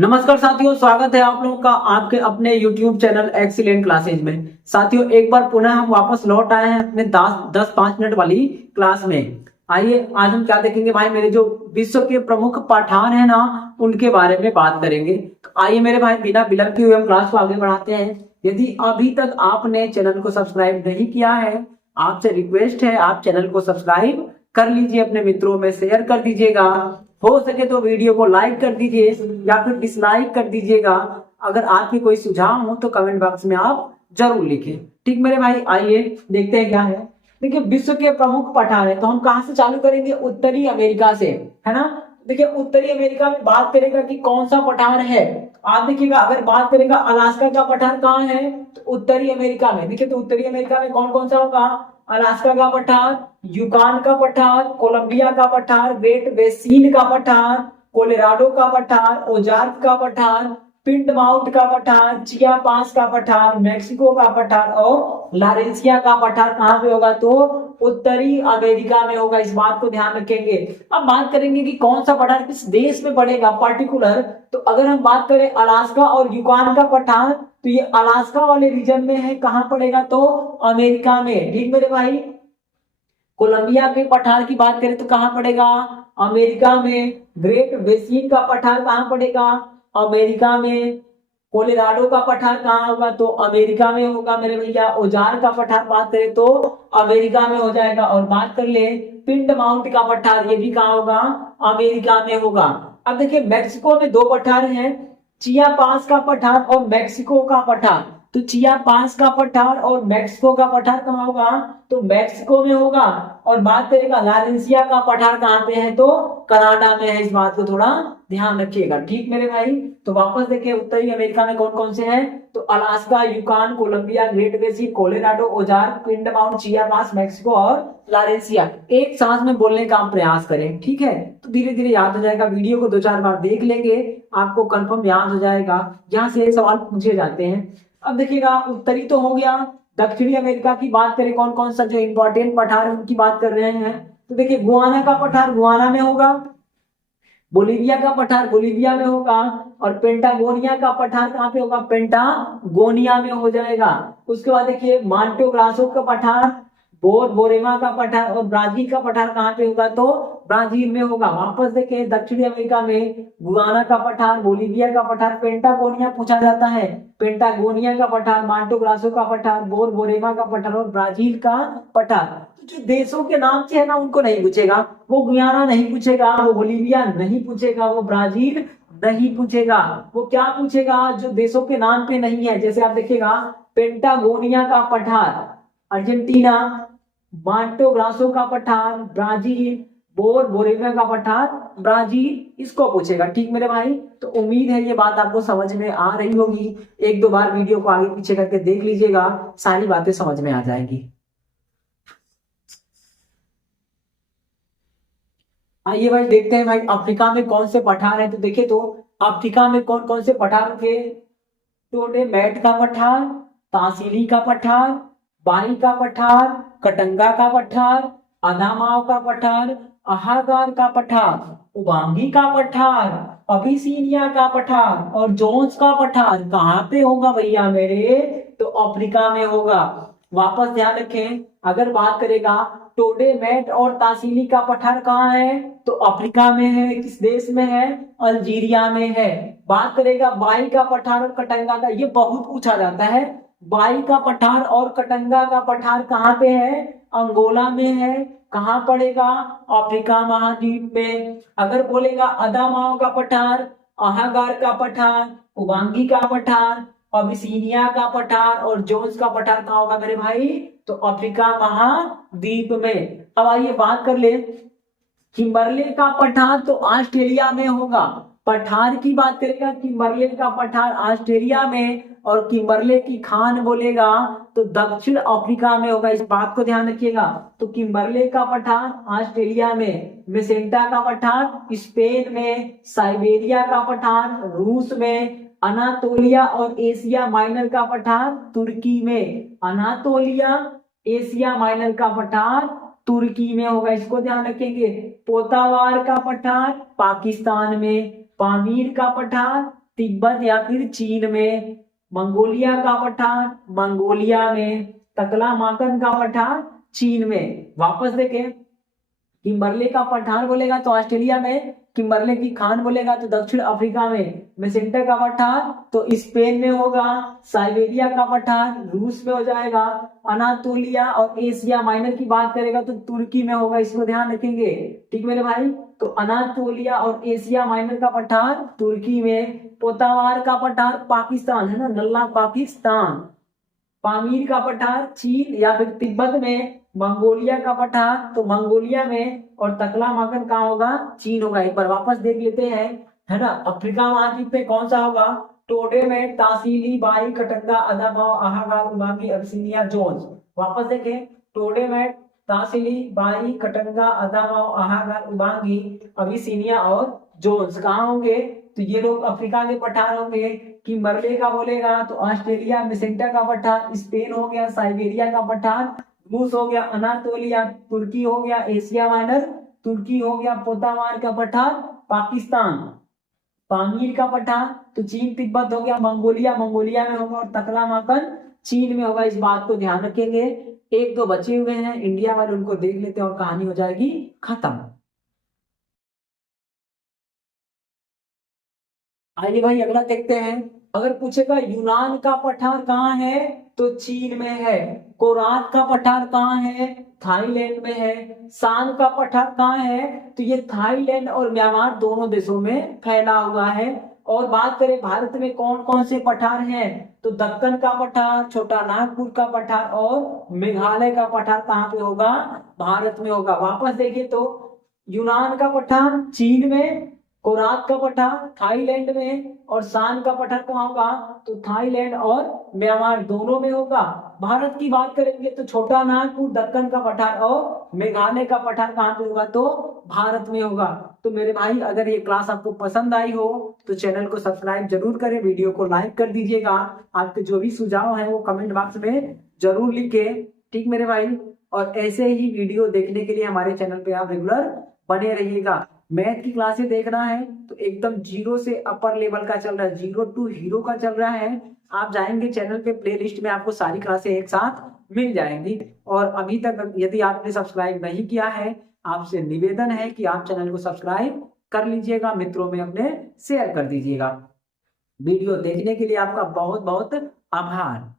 नमस्कार साथियों, स्वागत है आप लोगों का आपके अपने YouTube चैनल एक्सीलेंट क्लासेज में। साथियों, एक बार पुनः हम वापस लौट आए हैं अपने 10-5 मिनट वाली क्लास में। आइए आज हम क्या देखेंगे भाई, मेरे जो विश्व के प्रमुख पठान है ना, उनके बारे में बात करेंगे। तो आइए मेरे भाई, बिना विलंब किए हुए हम क्लास को आगे बढ़ाते हैं। यदि अभी तक आपने चैनल को सब्सक्राइब नहीं किया है, आपसे रिक्वेस्ट है आप चैनल को सब्सक्राइब कर लीजिए, अपने मित्रों में शेयर कर दीजिएगा, हो सके तो वीडियो को लाइक कर दीजिए या फिर डिसलाइक कर दीजिएगा। अगर आपके कोई सुझाव हो तो कमेंट बॉक्स में आप जरूर लिखें। ठीक मेरे भाई, आइए देखते हैं क्या है। देखिए, विश्व के प्रमुख पठार है तो हम कहां से चालू करेंगे? उत्तरी अमेरिका से, है ना। देखिए, उत्तरी अमेरिका में बात करेगा कि कौन सा पठार है। आप देखिएगा, अगर बात करेगा अलास्का का पठार कहाँ है, तो उत्तरी अमेरिका में। देखिए, तो उत्तरी अमेरिका में कौन कौन सा होगा? अलास्का का पठार, यूकान का पठार, कोलंबिया का पठार, ग्रेट बेसिन का पठार, कोलोराडो का पठार, ओजार्क का पठार, पिंडमाउंट का पठार, चिया पास का पठार, मेक्सिको का पठार और लारेंसिया का पठार कहां पे होगा? तो उत्तरी अमेरिका में होगा। इस बात को ध्यान रखेंगे। अब बात करेंगे कि कौन सा पठार किस देश में पड़ेगा पर्टिकुलर। तो अगर हम बात करें अलास्का और यूकान का पठार, तो ये अलास्का वाले रीजन में है। कहां पड़ेगा? तो अमेरिका में। ठीक मेरे भाई। कोलंबिया के पठार की बात करें तो कहां पड़ेगा? अमेरिका में। ग्रेट बेसिन का पठार कहां पड़ेगा? अमेरिका में। कोलोराडो का पठार कहां होगा? तो अमेरिका में होगा मेरे भैया। ओजार का पठार बात करें तो अमेरिका में हो जाएगा। और बात कर ले पिंड माउंट का पठार, ये भी कहां होगा? अमेरिका में होगा। अब देखिए, मेक्सिको में दो पठार हैं, चिया पास का पठार और मेक्सिको का पठार। तो चिया पास का पठार और मेक्सिको का पठार कहां होगा? तो मेक्सिको में होगा। और बात करेगा लारेंसिया का पठार कहां पे है? तो कनाडा में है। इस बात को थोड़ा ध्यान रखिएगा। ठीक मेरे भाई। तो वापस देखिए, उत्तरी अमेरिका में कौन कौन से हैं? तो Alaska, Yukon, Columbia, Great Basin, Colorado, Ozark, Piedmont, Chiapas, Mexico और लारेंसिया। एक सांस में बोलने का हम प्रयास करें, ठीक है। तो धीरे धीरे याद हो जाएगा। वीडियो को 2-4 बार देख लेंगे, आपको कंफर्म याद हो जाएगा। यहाँ से एक सवाल पूछे जाते हैं। अब देखिएगा, उत्तरी तो हो गया। दक्षिणी अमेरिका की बात करें, कौन कौन सा जो इंपॉर्टेंट पठार है उनकी बात कर रहे हैं। तो देखिए, गुआना का पठार गुआना में होगा, बोलीविया का पठार बोलीविया में होगा, और पेंटागोनिया का पठार कहां पे होगा? पेंटागोनिया में हो जाएगा। उसके बाद देखिए, मांटो ग्रासो का पठार, बोरेमा का पठार और ब्राजील का पठार कहां पे होगा? तो ब्राजील में होगा। वापस देखें, दक्षिणी अमेरिका में गुआना का पठार, बोलीविया का पठार, पेंटागोनिया पूछा जाता है, पेंटागोनिया का पठार, मांटो ग्रासो का पठार, बोरेमा का पठार और ब्राजील का पठार। जो देशों के नाम से है ना, उनको नहीं पूछेगा। वो गुयाना नहीं पूछेगा, वो बोलीविया नहीं पूछेगा, वो ब्राजील नहीं पूछेगा। वो क्या पूछेगा? जो देशों के नाम पे नहीं है। जैसे आप देखिएगा, पेंटागोनिया का पठार अर्जेंटीना, मांटो ग्रासो का पठार ब्राजील, बोरेविया का पठार ब्राजील, इसको पूछेगा। ठीक मेरे भाई। तो उम्मीद है ये बात आपको समझ में आ रही होगी। 1-2 बार वीडियो को आगे पीछे करके देख लीजिएगा, सारी बातें समझ में आ जाएंगी। आइए भाई देखते हैं भाई, अफ्रीका में कौन से पठार है। तो देखिए, तो अफ्रीका में कौन कौन से पठार थे? टोलेमेट का पठार, तासीली का पठार, बाई का पठार, कटंगा का पठार, अदामाव का पठार, अहागार का पठार, उबांगी का पठार, अबिसीनिया का पठार और जोन्स का पठार कहाँ पे होगा भैया मेरे? तो अफ्रीका में होगा। वापस ध्यान रखें, अगर बात करेगा टोडेमेट और तासीली का पठार कहाँ है? तो अफ्रीका में है। किस देश में है? अल्जीरिया में है। बात करेगा बाई का पठार और कटंगा का, ये बहुत पूछा जाता है। बाई का पठार और कटंगा का पठार कहाँ पे है? अंगोला में है। कहाँ पड़ेगा? अफ्रीका महाद्वीप में। अगर बोलेगा अदामाओ का पठार, अहागार का पठार, उबांगी का पठार, अबिसीनिया का पठार और जोन्स का पठार कहाँ होगा मेरे भाई? तो अफ्रीका महाद्वीप में। अब आइए बात कर ले, किम्बरले का पठार तो ऑस्ट्रेलिया में होगा। पठार की बात करेगा, किम्बरले का पठार ऑस्ट्रेलिया में, और किम्बरले की खान बोलेगा तो दक्षिण अफ्रीका में होगा। इस बात को ध्यान रखिएगा। तो किम्बरले का पठार ऑस्ट्रेलिया में, मेसेंटा का पठार स्पेन में, साइबेरिया का पठार रूस में, अनातोलिया और एशिया माइनर का पठार तुर्की में। अनातोलिया, एशिया माइनर का पठार तुर्की में होगा। इसको ध्यान रखेंगे। पोतावार का पठार पाकिस्तान में, पामीर का पठार तिब्बत या फिर चीन में, मंगोलिया का पठार मंगोलिया में, तकलामाकन का पठार चीन में। वापस देखें, किम्बरले का पठार बोलेगा तो ऑस्ट्रेलिया में, किम्बरले की खान बोलेगा तो दक्षिण अफ्रीका में, मेसेंटा का पठार तो स्पेन में होगा, साइबेरिया का पठार रूस में हो जाएगा, अनातोलिया और एशिया माइनर की बात करेगा तो तुर्की में होगा, इसको ध्यान रखेंगे। ठीक मेरे भाई, तो अनातोलिया और एशिया माइनर का पठार तुर्की में, पोतावार का पठार पाकिस्तान है ना, नल्ला पाकिस्तान, पामीर का पठार चीन या फिर तिब्बत में, मंगोलिया का पठार तो मंगोलिया में, और तकलामाकन कहाँ होगा, चीन होगा। एक बार वापस देख लेते हैं, है ना। अफ्रीका महाद्वीप में कौन सा होगा, टोडे में, तासीली, बाई, कटंगा, अदाबाव, आहागार, उमांगी, अबिसिनिया, जोन्स। वापस देखें, टोडे में, तासीली, बाई, कटंगा, अदाबाव, आहागार, उबांगी, अबिसिनिया और जोन्स कहाँ होंगे, तो ये लोग अफ्रीका के पठार होंगे। कि मरले का बोलेगा तो ऑस्ट्रेलिया, मेसेंटा का पठार स्पेन हो गया, साइबेरिया का पठार रूस हो गया, अनातोलिया तुर्की हो गया, एशिया माइनर तुर्की हो गया, पोतावार का पठार पाकिस्तान, पामीर का पठार तो चीन तिब्बत हो गया, मंगोलिया मंगोलिया में होगा, और तकलामाकन चीन में होगा। इस बात को ध्यान रखेंगे। एक दो बचे हुए हैं इंडिया वाले, उनको देख लेते हैं और कहानी हो जाएगी खत्म। आइए भाई अगला देखते हैं। अगर पूछेगा यूनान का पठार कहाँ है, तो चीन में है। कोरात का पठार कहाँ है, थाईलैंड में है। सांग का पठार कहाँ है, तो ये थाईलैंड और म्यांमार दोनों देशों में फैला हुआ है। और बात करें भारत में कौन कौन से पठार हैं, तो दक्कन का पठार, छोटा नागपुर का पठार और मेघालय का पठार कहाँ पे होगा, भारत में होगा। वापस देखिए तो यूनान का पठार चीन में, कोरात का पठार थाईलैंड में, और सांग का पठार कहाँ होगा, तो थाईलैंड और म्यांमार दोनों में होगा। भारत की बात करेंगे तो छोटा नागपुर, दक्कन का पठार और मेघालय का पठार कहाँ पे होगा, तो भारत में होगा। तो मेरे भाई अगर ये क्लास आपको पसंद आई हो तो चैनल को सब्सक्राइब जरूर करें, वीडियो को लाइक कर दीजिएगा। आपके जो भी सुझाव है वो कमेंट बॉक्स में जरूर लिखें। ठीक मेरे भाई, और ऐसे ही वीडियो देखने के लिए हमारे चैनल पे आप रेगुलर बने रहिएगा। मैथ की क्लासेस देखना है तो एकदम जीरो से अपर लेवल का चल रहा है, जीरो टू हीरो का चल रहा है। आप जाएंगे चैनल पे, प्लेलिस्ट में आपको सारी क्लासेस एक साथ मिल जाएंगी। और अभी तक यदि आपने सब्सक्राइब नहीं किया है, आपसे निवेदन है कि आप चैनल को सब्सक्राइब कर लीजिएगा, मित्रों में अपने शेयर कर दीजिएगा। वीडियो देखने के लिए आपका बहुत बहुत आभार।